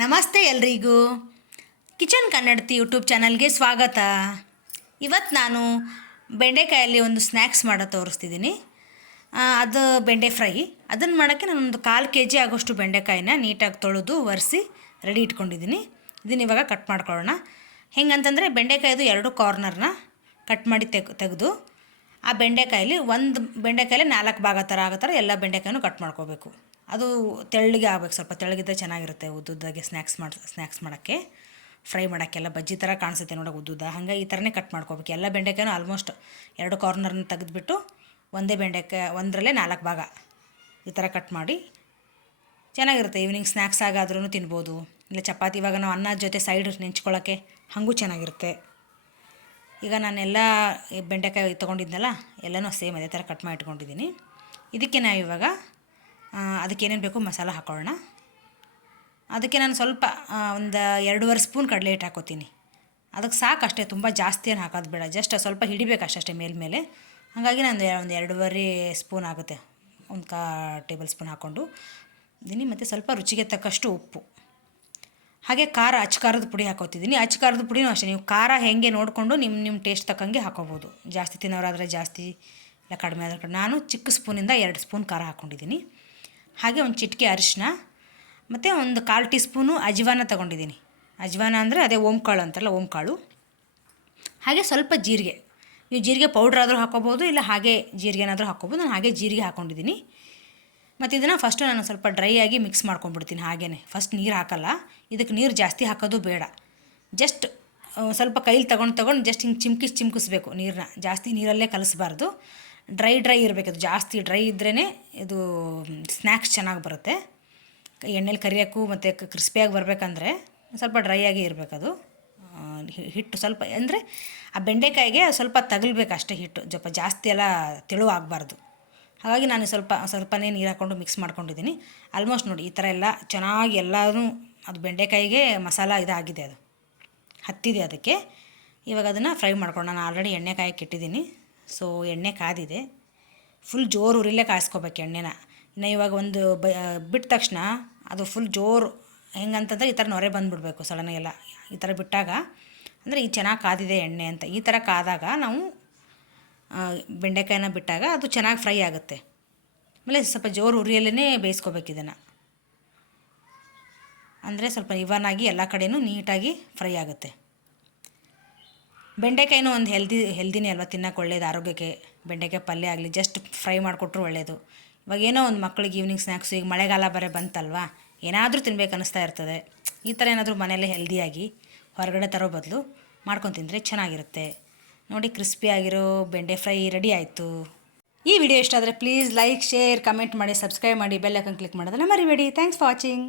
ನಮಸ್ತೆ ಎಲ್ರಿಗೂ ಕಿಚನ್ ಕನ್ನಡತಿ ಯೂಟ್ಯೂಬ್ ಚಾನಲ್ಗೆ ಸ್ವಾಗತ. ಇವತ್ತು ನಾನು ಬೆಂಡೆಕಾಯಲ್ಲಿ ಒಂದು ಸ್ನ್ಯಾಕ್ಸ್ ಮಾಡೋ ತೋರಿಸ್ತಿದ್ದೀನಿ. ಅದು ಬೆಂಡೆ ಫ್ರೈ. ಅದನ್ನು ಮಾಡೋಕ್ಕೆ ನಾನೊಂದು 1/4 kg ಆಗೋಷ್ಟು ಬೆಂಡೆಕಾಯಿನ ನೀಟಾಗಿ ತೊಳೆದು ಒರೆಸಿ ರೆಡಿ ಇಟ್ಕೊಂಡಿದ್ದೀನಿ. ಇದನ್ನು ಇವಾಗ ಕಟ್ ಮಾಡ್ಕೊಳ್ಳೋಣ. ಹೆಂಗಂತಂದರೆ ಬೆಂಡೆಕಾಯಿದು 2 ಕಾರ್ನರ್ನ ಕಟ್ ಮಾಡಿ ತೆಗೆದು ಆ ಬೆಂಡೆಕಾಯಲ್ಲಿ ಒಂದು ಬೆಂಡೆಕಾಯಲ್ಲಿ 4 ಭಾಗ ಆಗೋ ಥರ ಎಲ್ಲ ಬೆಂಡೆಕಾಯನ್ನು ಕಟ್ ಮಾಡ್ಕೋಬೇಕು. ಅದು ತೆಳ್ಳಗೆ ಆಗಬೇಕು, ಸ್ವಲ್ಪ ತೆಳ್ಳಗಿದ್ದರೆ ಚೆನ್ನಾಗಿರುತ್ತೆ ಉದ್ದುದ್ದಾಗೆ ಸ್ನ್ಯಾಕ್ಸ್ ಮಾಡೋಕ್ಕೆ, ಫ್ರೈ ಮಾಡೋಕ್ಕೆಲ್ಲ ಬಜ್ಜಿ ಥರ ಕಾಣಿಸುತ್ತೆ ನೋಡೋಕೆ ಉದ್ದುದ್ದ. ಹಾಗೆ ಈ ಥರನೇ ಕಟ್ ಮಾಡ್ಕೋಬೇಕು. ಎಲ್ಲ ಬೆಂಡೆಕಾಯನ್ನು ಆಲ್ಮೋಸ್ಟ್ 2 ಕಾರ್ನರ್ನ ತೆಗೆದುಬಿಟ್ಟು ಒಂದೇ ಬೆಂಡೆಕಾಯಿ ಒಂದರಲ್ಲೇ 4 ಭಾಗ ಈ ಥರ ಕಟ್ ಮಾಡಿ ಚೆನ್ನಾಗಿರುತ್ತೆ. ಈವ್ನಿಂಗ್ ಸ್ನ್ಯಾಕ್ಸ್ ಆಗಾದ್ರೂ ತಿನ್ಬೋದು, ಇಲ್ಲ ಚಪಾತಿ ಇವಾಗ ನಾವು ಅನ್ನದ ಜೊತೆ ಸೈಡ್ ನೆಂಚ್ಕೊಳ್ಳೋಕ್ಕೆ ಹಾಗೂ ಚೆನ್ನಾಗಿರುತ್ತೆ. ಈಗ ನಾನೆಲ್ಲ ಬೆಂಡೆಕಾಯಿ ತೊಗೊಂಡಿದ್ನಲ್ಲ ಎಲ್ಲನೂ ಸೇಮ್ ಅದೇ ಥರ ಕಟ್ ಮಾಡಿ ಇಟ್ಕೊಂಡಿದ್ದೀನಿ. ಇದಕ್ಕೆ ನಾವು ಇವಾಗ ಅದಕ್ಕೇನೇನು ಬೇಕು ಮಸಾಲ ಹಾಕೊಳ್ಳೋಣ. ಅದಕ್ಕೆ ನಾನು ಸ್ವಲ್ಪ ಒಂದು 2.5 ಸ್ಪೂನ್ ಕಡಲೆ ಹಿಟ್ಟು ಹಾಕೋತೀನಿ. ಅದಕ್ಕೆ ಸಾಕು ಅಷ್ಟೇ, ತುಂಬ ಜಾಸ್ತಿ ಏನು ಹಾಕೋದು ಬೇಡ, ಜಸ್ಟ್ ಸ್ವಲ್ಪ ಹಿಡಿಬೇಕು ಅಷ್ಟೇ ಮೇಲ್ಮೇಲೆ. ಹಾಗಾಗಿ ನಾನು ಒಂದು 2.5 ಸ್ಪೂನ್ ಆಗುತ್ತೆ, ಒಂದು ಟೇಬಲ್ ಸ್ಪೂನ್ ಹಾಕ್ಕೊಂಡು ಇದ್ದೀನಿ. ಮತ್ತು ಸ್ವಲ್ಪ ರುಚಿಗೆ ತಕ್ಕಷ್ಟು ಉಪ್ಪು, ಹಾಗೆ ಖಾರದ ಪುಡಿ ಹಾಕೋತಿದ್ದೀನಿ. ಖಾರದ ಪುಡಿನೂ ಅಷ್ಟೇ, ನೀವು ಖಾರ ಹೇಗೆ ನೋಡಿಕೊಂಡು ನಿಮ್ಮ ಟೇಸ್ಟ್ ತಕ್ಕಂಗೆ ಹಾಕೋಬೋದು. ಜಾಸ್ತಿ ತಿನ್ನೋರಾದರೆ ಜಾಸ್ತಿ, ಇಲ್ಲ ಕಡಿಮೆ ಆದರೆ ಕಡಿಮೆ. ನಾನು ಚಿಕ್ಕ ಸ್ಪೂನಿಂದ 2 ಸ್ಪೂನ್ ಖಾರ ಹಾಕ್ಕೊಂಡಿದ್ದೀನಿ. ಹಾಗೆ ಒಂದು ಚಿಟಿಕೆ ಅರಿಶಿನ ಮತ್ತು ಒಂದು 1/4 ಟೀ ಸ್ಪೂನು ಅಜ್ವಾನ ತೊಗೊಂಡಿದ್ದೀನಿ. ಅಜ್ವಾನ ಅಂದರೆ ಅದೇ ಓಂಕಾಳು ಅಂತಾರಲ್ಲ, ಓಂಕಾಳು. ಹಾಗೆ ಸ್ವಲ್ಪ ಜೀರಿಗೆ, ನೀವು ಜೀರಿಗೆ ಪೌಡ್ರ್ ಆದರೂ ಹಾಕೋಬೋದು, ಇಲ್ಲ ಹಾಗೆ ಜೀರಿಗೆನಾದರೂ ಹಾಕ್ಕೋಬೋದು. ನಾನು ಹಾಗೆ ಜೀರಿಗೆ ಹಾಕ್ಕೊಂಡಿದ್ದೀನಿ. ಮತ್ತು ಇದನ್ನು ಫಸ್ಟು ನಾನು ಸ್ವಲ್ಪ ಡ್ರೈ ಆಗಿ ಮಿಕ್ಸ್ ಮಾಡ್ಕೊಂಡ್ಬಿಡ್ತೀನಿ. ಹಾಗೇ ಫಸ್ಟ್ ನೀರು ಹಾಕಲ್ಲ, ಇದಕ್ಕೆ ನೀರು ಜಾಸ್ತಿ ಹಾಕೋದು ಬೇಡ. ಜಸ್ಟ್ ಸ್ವಲ್ಪ ಕೈಲಿ ತೊಗೊಂಡು ಜಸ್ಟ್ ಹಿಂಗೆ ಚಿಮ್ಕಿಸ್ಬೇಕು ನೀರನ್ನ. ಜಾಸ್ತಿ ನೀರಲ್ಲೇ ಕಲಿಸ್ಬಾರ್ದು, ಡ್ರೈ ಇರಬೇಕು. ಅದು ಜಾಸ್ತಿ ಡ್ರೈ ಇದ್ರೇ ಇದು ಸ್ನ್ಯಾಕ್ಸ್ ಚೆನ್ನಾಗಿ ಬರುತ್ತೆ. ಎಣ್ಣೆಲಿ ಕರಿಯೋಕ್ಕೂ ಮತ್ತು ಕ್ರಿಸ್ಪಿಯಾಗಿ ಬರಬೇಕಂದ್ರೆ ಸ್ವಲ್ಪ ಡ್ರೈ ಆಗಿ ಇರಬೇಕದು. ಹಿಟ್ಟು ಸ್ವಲ್ಪ ಅಂದರೆ ಆ ಬೆಂಡೆಕಾಯಿಗೆ ಸ್ವಲ್ಪ ತಗಲ್ಬೇಕು ಅಷ್ಟೇ ಹಿಟ್ಟು, ಸ್ವಲ್ಪ ಜಾಸ್ತಿ ಎಲ್ಲ ತೆಳು ಆಗಬಾರ್ದು. ಹಾಗಾಗಿ ನಾನು ಸ್ವಲ್ಪನೇ ನೀರು ಹಾಕ್ಕೊಂಡು ಮಿಕ್ಸ್ ಮಾಡ್ಕೊಂಡಿದ್ದೀನಿ. ಆಲ್ಮೋಸ್ಟ್ ನೋಡಿ ಈ ಥರ ಎಲ್ಲ ಚೆನ್ನಾಗಿ ಎಲ್ಲನೂ ಅದು ಬೆಂಡೆಕಾಯಿಗೆ ಮಸಾಲ ಇದಾಗಿದೆ, ಅದು ಹತ್ತಿದೆ ಅದಕ್ಕೆ. ಇವಾಗ ಅದನ್ನು ಫ್ರೈ ಮಾಡ್ಕೊಂಡು ನಾನು ಆಲ್ರೆಡಿ ಎಣ್ಣೆ ಕಾಯಕ್ಕೆ ಇಟ್ಟಿದ್ದೀನಿ. ಸೊ ಎಣ್ಣೆ ಕಾದಿದೆ, ಫುಲ್ ಜೋರು ಉರಿಲೇ ಕಾಯಿಸ್ಕೋಬೇಕು ಎಣ್ಣೆನ. ಇನ್ನು ಇವಾಗ ಒಂದು ಬಿಟ್ಟ ತಕ್ಷಣ ಅದು ಫುಲ್ ಜೋರು ಹೆಂಗಂತಂದರೆ ಈ ಥರ ನೊರೆ ಬಂದುಬಿಡ್ಬೇಕು ಸಡನ್ನಾಗೆಲ್ಲ. ಈ ಥರ ಬಿಟ್ಟಾಗ ಅಂದರೆ ಈ ಚೆನ್ನಾಗಿ ಕಾದಿದೆ ಎಣ್ಣೆ ಅಂತ. ಈ ಥರ ಕಾದಾಗ ನಾವು ಬೆಂಡೆಕಾಯಿನ ಬಿಟ್ಟಾಗ ಅದು ಚೆನ್ನಾಗಿ ಫ್ರೈ ಆಗುತ್ತೆ. ಆಮೇಲೆ ಸ್ವಲ್ಪ ಜೋರು ಉರಿಯಲ್ಲೇ ಬೇಯಿಸ್ಕೋಬೇಕು ಇದನ್ನು, ಅಂದರೆ ಸ್ವಲ್ಪ ಇವನಾಗಿ ಎಲ್ಲ ಕಡೆಯೂ ನೀಟಾಗಿ ಫ್ರೈ ಆಗುತ್ತೆ. ಬೆಂಡೆಕಾಯಿನೂ ಒಂದು ಹೆಲ್ದಿನೇ ಅಲ್ವಾ, ತಿನ್ನೋಕೆ ಒಳ್ಳೇದು ಆರೋಗ್ಯಕ್ಕೆ. ಬೆಂಡೆಕಾಯಿ ಪಲ್ಯ ಆಗಲಿ ಜಸ್ಟ್ ಫ್ರೈ ಮಾಡಿಕೊಟ್ರು ಒಳ್ಳೆಯದು. ಇವಾಗ ಏನೋ ಒಂದು ಮಕ್ಕಳಿಗೆ ಈವ್ನಿಂಗ್ ಸ್ನ್ಯಾಕ್ಸು, ಈಗ ಮಳೆಗಾಲ ಬರೋ ಬಂತಲ್ವಾ, ಏನಾದರೂ ತಿನ್ಬೇಕು ಅನ್ನಿಸ್ತಾ ಇರ್ತದೆ. ಈ ಥರ ಏನಾದರೂ ಮನೆಯಲ್ಲೇ ಹೆಲ್ದಿಯಾಗಿ ಹೊರಗಡೆ ತರೋ ಬದಲು ಮಾಡ್ಕೊಂಡು ತಿಂದರೆ ಚೆನ್ನಾಗಿರುತ್ತೆ. ನೋಡಿ ಕ್ರಿಸ್ಪಿಯಾಗಿರೋ ಬೆಂಡೆ ಫ್ರೈ ರೆಡಿ ಆಯಿತು. ಈ ವಿಡಿಯೋ ಇಷ್ಟ ಆದರೆ ಪ್ಲೀಸ್ ಲೈಕ್, ಶೇರ್, ಕಮೆಂಟ್ ಮಾಡಿ, ಸಬ್ಸ್ಕ್ರೈಬ್ ಮಾಡಿ, ಬೆಲ್ ಐಕಾನ್ ಕ್ಲಿಕ್ ಮಾಡೋದನ್ನು ಮರಿಬೇಡಿ. Thanks for watching.